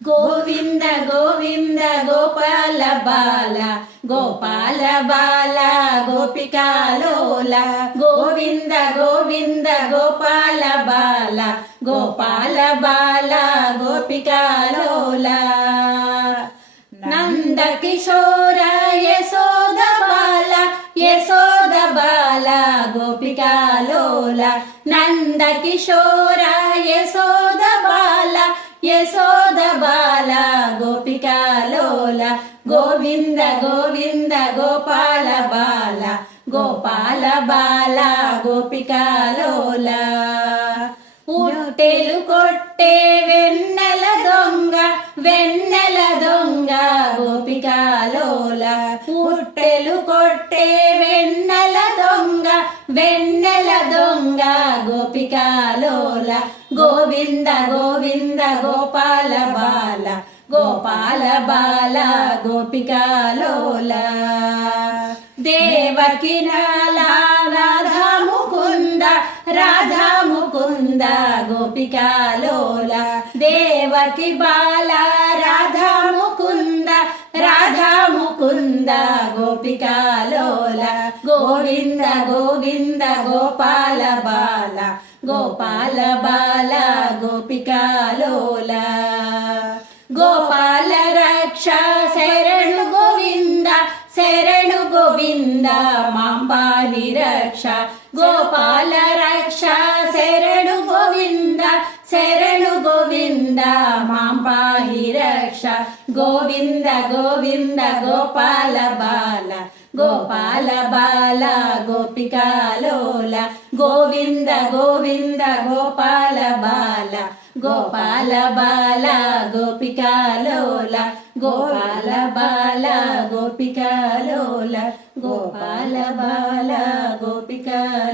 గోవింద గోవింద గోపాల బాల గోపాల బాల గోపికాలోల గోవింద గోవింద గోపాల బాల గోపాల బాల గోపికాలోల నంద కిశోర యశోద బాల యశోద బాల గోపికాలోల నంద కిశోర యశోద బాల యశోద బాల గోపికాలోల గోవింద గోవింద గోపాల బాల గోపాల బాల గోపికాలోల ఉట్టెలు కొట్టే వెన్నెల దొంగ వెన్నెల దొంగ గోపికాలోల ఉట్టెలు కొట్టే వెన్నెల దొంగ వెన్నెల దొంగ గోపికాలోల గోవింద గోవింద గోపాల బాల గోపాల బాల గోపికాలోల దేవకి రాధా ముకుంద రాధా ముకుంద గోపికాలోల దేవకి బాల రాధా ముకుంద రాధా ముకుంద గోపికాలోల గోవింద గోవింద గోపాల బాల గోపాల బాల గోపికాలోల గోపాల రక్ష శరణు గోవింద శరణు గోవింద మాంబాహి రక్ష గోపాల రక్ష శరణు గోవింద శరణు గోవింద మాంబాహి రక్ష గోవింద గోవింద గోపాల బాల గోపాల బాల గోపికాలోల గోవింద గోవింద గోపాల బాల గోపాల బాల గోపికాలోల గోపాల బాల గోపికాలోల గోపాల బాల గోపికాలోల